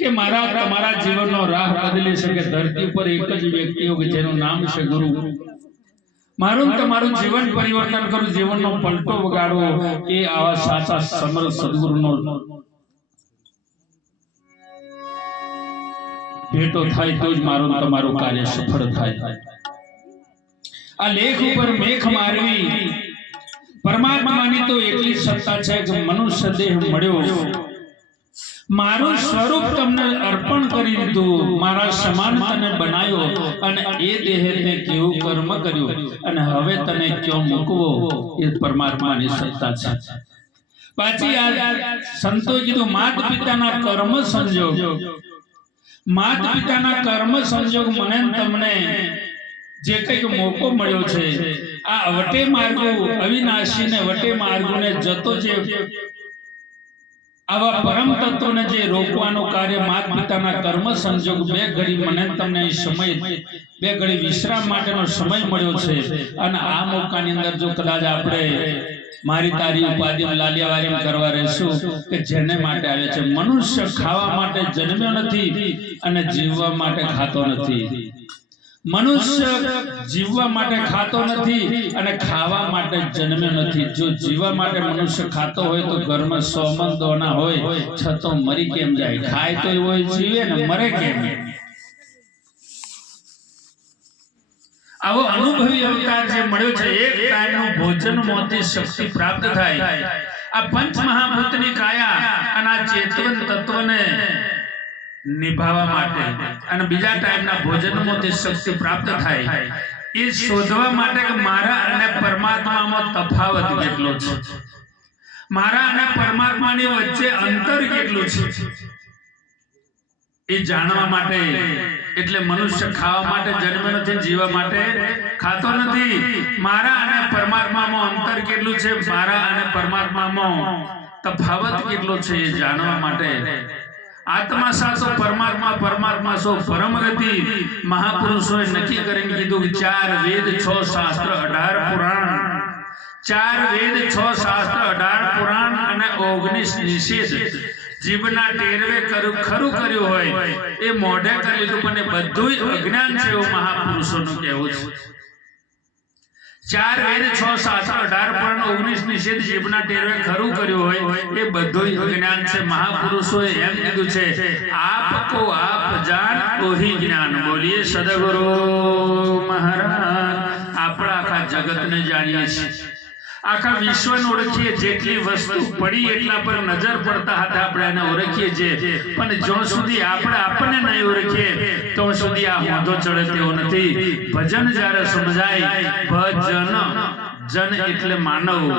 કે મારા તમારા જીવનનો રાહ બદલી શકે ધરતી પર એક જ વ્યક્તિઓ કે જેનું નામ છે ગુરુ. મારું તમારું જીવન પરિવર્તન કરું, જીવનનો પલટો વગાડવો એ આવા સાચા સમર્થ સદગુરુનો ભેટો થાય તો જ મારું તમારું કાર્ય સફળ થાય. આ લેખ ઉપર મેખ મારવી પરમાત્માની તો એટલી સત્તા છે કે મનુષ્ય દેહ મળ્યો, મારું સ્વરૂપ તમને અર્પણ કરી દીધું, મારા સમાન તને બનાવ્યો અને એ દેહે તે કેવું કર્મ કર્યું અને હવે તને ક્યાં મૂકવો એ પરમાત્માની સત્તા છે. પાછી આ સંતોએ કીધું માત પિતાના કર્મ સંજોગ, માત પિતાના કર્મ સંજોગ મને તમને જે કંઈક મોકો મળ્યો છે આ વટે માર્ગો અવિનાશી ને વટે માર્ગોને જતો જે આવા પરમ તત્વને જે રોકવાનું કાર્ય માત પિતાના કર્મ સંજોગ બે ઘડી મને તમને સમય બે ઘડી વિશ્રામ માટેનો સમય મળ્યો છે અને આ મોકાની અંદર જો કદાચ આપણે મારી તારી ઉપાધિ લાલિયાવારી કરવા રહેશું કે જેને માટે આવે છે મનુષ્ય ખાવા માટે જન્મ્યો નથી અને જીવવા માટે ખાતો નથી. મનુષ્ય જીવવા માટે ખાતો નથી અને ખાવા માટે જન્મ્યો નથી. જો જીવવા માટે મનુષ્ય ખાતો હોય તો ઘરમાં 100 મણ દોના હોય છતો મરી કેમ જાય? ખાય તો એવો જીવે ને મરે કેમ? આવો અનુભવી અવતાર જે મળ્યો છે એક ટાઈમનું ભોજન મોથી શક્તિ પ્રાપ્ત થાય. આ પંચ મહાભૂતની કાયા અને આ ચેતન તત્વને નિભાવવા માટે અને બીજા ટાઈમના ભોજનમાંથી શક્તિ પ્રાપ્ત થાય એ શોધવા માટે કે મારા અને પરમાત્મામાં તફાવત કેટલો છે, મારા અને પરમાત્માની વચ્ચે અંતર કેટલું છે એ જાણવા માટે. એટલે મનુષ્ય ખાવા માટે જન્મ નથી, જીવવા માટે ખાતો નથી. મારા અને પરમાત્મામાં અંતર કેટલું છે, મારા અને પરમાત્મામાં તફાવત કેટલો છે એ જાણવા માટે આત્મા સાચો પરમાત્મા, પરમાત્મા સો પરમ ગતિ મહાપુરુષોએ નક્કી કરીને કીધું કે 4 વેદ 6 શાસ્ત્ર 18 પુરાણ, 4 વેદ 6 શાસ્ત્ર 18 પુરાણ અને 19 નિષેધ જીવના ટેરવે ખરું કર્યું હોય એ મોઢે કરી લીધું પણ એ બધું અજ્ઞાન છે એવું મહાપુરુષોનું કહેવું છે. 4 વેદ 6 શાસ્ત્ર 18 પુરાણ 19 નિષેધ જીવના ટેરવે ખરું કર્યું હોય એ બધું અજ્ઞાન છે. મહાપુરુષોએ એમ કીધું છે આપ કો આપ જાન ઓહી જ્ઞાન. બોલીએ સદગુરુ મહારાજ. આપણે આખા જગતને જાણીએ છીએ, આખા વિશ્વને ઓળખીએ, જેટલી વસ્તુ પડી એટલા પર નજર પડતા હતા આપણે એને ઓળખીએ છીએ, પણ જ્યાં સુધી આપણે આપણને નહીં ઓળખીએ તો સુધી આ હોંધો ચડે તેવો નથી. ભજન જ્યારે સમજાય, ભજન જન એટલે માનવ,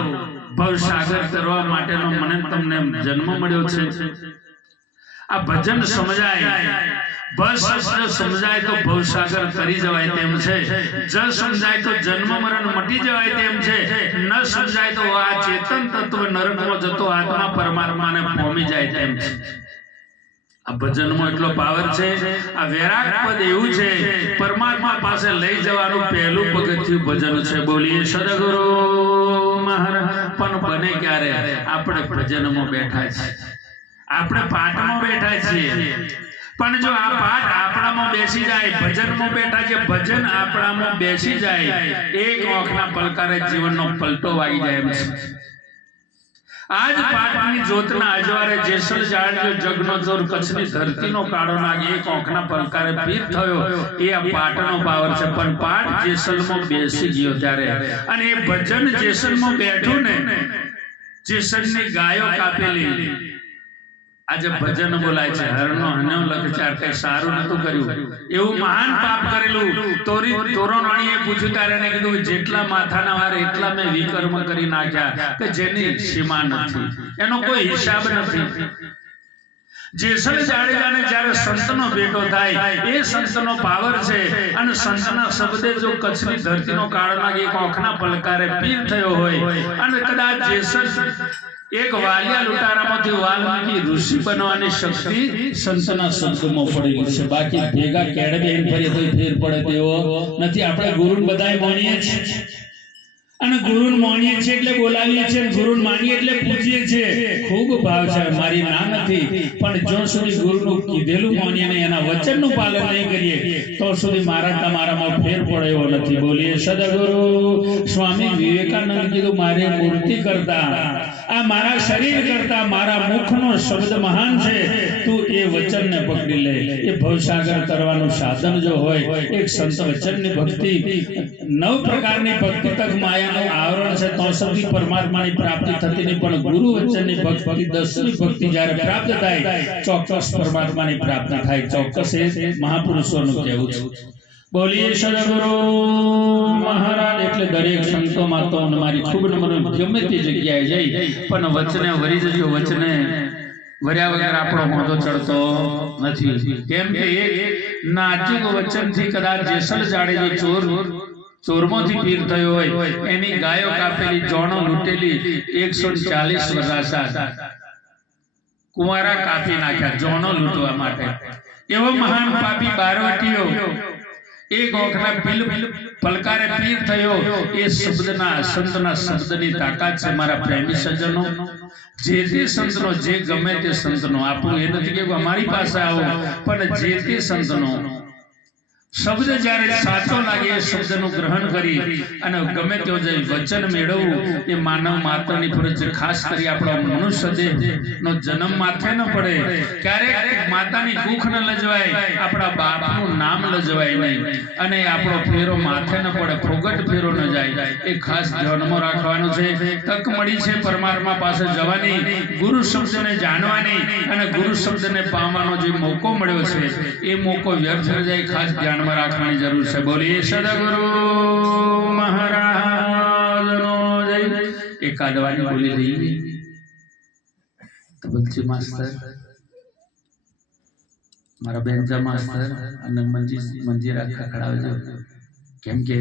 ભવસાગર તરવા માટેનો મને તમને જન્મ મળ્યો છે. આ ભજન સમજાય, બસ સમજાય તો ભવસાગર કરી જવાય તેમ છે, જ સમજાય તો જન્મ મરણ મટી જવાય તેમ છે, ન સમજાય તો આ ચેતન તત્વ નરકમાં જતો આત્મા પરમાત્માને પામી જાય તેમ છે. આ ભજનમાં એટલો પાવર છે. આ વૈરાગ પદ એવું છે પરમાત્મા પાસે લઈ જવાનું પહેલું પગથિયું ભજન છે. બોલીએ સદગુરુ મહારાજ. પણ બને ક્યારે? આપણે ભજનમાં બેઠા છીએ, આપણે પાઠમાં બેઠા છીએ, પણ જો આ પાઠ આપણામાં બેસી જાય, ભજનમાં બેઠા છે, ભજન આપણામાં બેસી જાય, એક આંખના પલકારે જીવનનો પલટો વાગી જાય એમ છે. આજ પાઠની જ્યોતના અજવાળે જેસલ જાણ્યો જગનો જોર, કચ્છની ધરતીનો કાળો નાગ એક આંખના પલકારે પીર થયો. એ આ પાઠનો પાવર છે. પણ પાઠ જેસલમાં બેસી ગયો ત્યારે અને એ ભજન જેસલમાં બેઠું ને, જેસલની ગાયો કાપેલી આજે ભજન બોલાય છે. હરનો હન્યો લખચાર કઈ સારું નતું કર્યું, એવું મહાન પાપ કરેલું. તોરણવાણીએ પૂછ્યું ત્યારે એને કીધું જેટલા માથાના વાર એટલા મેં વિકર્મ કરી નાખ્યા કે જેની સીમા નથી, એનો કોઈ હિસાબ નથી. જેસલ જાડેજાને જ્યારે સંતનો ભેટો થાય એ સંતનો પાવર છે. અને સંતના શબ્દે જો કચ્છની ધરતીનો કાળનાગ એક આંખના પલકારે પીર થયો હોય અને કદાચ જેસલ એક વાલિયા લૂંટારામાંથી વાલ્મીકી ઋષિ બનવાની શક્તિ સંતના શબ્દમાં પડેલી છે. બાકી ભેગા કેડે બેન ફરીએ તો ફેર પડે તેવો નથી. આપણે ગુરુ બધાય માનીએ છીએ, અને ગુરુને માનીએ છીએ એટલે બોલાવીએ છીએ, ગુરુને માનીએ એટલે પૂજીએ છીએ. ખૂબ ભાવ છે, મારી ના નથી, પણ જો સુધી ગુરુનું કીધેલું માનીએ ને એના વચનનું પાલન નહીં કરીએ તો સુધી મારા તમારામાં ફેર પડે એવો નથી. બોલીએ સદગુરુ સ્વામી વિવેકાનંદ કીધું, મારે મૂર્તિ કરતા, આ મારા શરીર કરતા મારા મુખનો શબ્દ મહાન છે. તું એ વચનને પકડી લે. એ ભવસાગર કરવાનું સાધન જો હોય, એક સંત વચનની ભક્તિ, 9 પ્રકારની ભક્તિ તક માયાનું આવરણ છે, તો સુધી પરમાત્માની પ્રાપ્તિ થતી નહીં. પણ ગુરુ વચનની ભક્તિ, 10મી ભક્તિ જ્યારે પ્રાપ્ત થાય, ચોક્કસ પરમાત્માની પ્રાપ્તિ થાય. ચોક્કસ એ મહાપુરુષોનું કહેવું છે. બોલીએ સદગુરુ મહારાજ. એટલે દરેક સંતોમાં તો મારી ખૂબ નમ્ર, ગમે તે જગ્યાએ જઈ પણ વચને વરી જજો. વચને વર્યા વગર આપણો મોઢો ચડતો નથી. કેમ કે એક નાજુક વચનથી કદાચ જેસલ જાડેજો ચોરમાંથી પીર થયો હોય, એની ગાયો કાપેલી, જોણો લૂંટેલી, 140 વર્ષ કુંવારા કાપી નાખ્યા જોણો લૂંટવા માટે. એવો મહાન પાપી બારવટીયો એક ઓખના પીલ પલકારે પીર થયો. એ શબ્દના, સંતના શબ્દની તાકાત છે. મારા પ્રેમી સજ્જનો, જે તે સંતનો, જે ગમે તે સંતનો, આપણું એ નથી કે અમારી પાસે આવો, પણ જે તે સંતનો શબ્દ જ્યારે સાચો લાગે એ શબ્દનું ગ્રહણ કરી અને ગમે તેવો જે વચન મેળવવું એ માનવ માત્રની ફરજ છે. ખાસ કરી આપણો મનુષ્ય દેહનો જન્મ માથે ન પડે. ક્યારેક માતાની કુખ ન લજવાય, આપણા બાપનું નામ લજવાય નહીં, અને આપણો ફેરો માથે ન પડે, ફોગટ ફેરો ન જાય. એ ખાસ ધ્યાનમાં રાખવાનું છે. તક મળી છે પરમાત્મા પાસે જવાની, ગુરુ શબ્દને જાણવાની અને ગુરુ શબ્દને પામવાનો જે મોકો મળ્યો છે એ મોકો વ્યર્થ ન જાય. ખાસ ધ્યાન રાખવાની જરૂર છે. બોલીએ સદગુરુ મહારાજનો જય. એકાદવાની બોલી લઈએ. તબલચી માસ્ટર, મારા બેનજા માસ્ટર અને મંજીરા ખખડાવજો, કેમ કે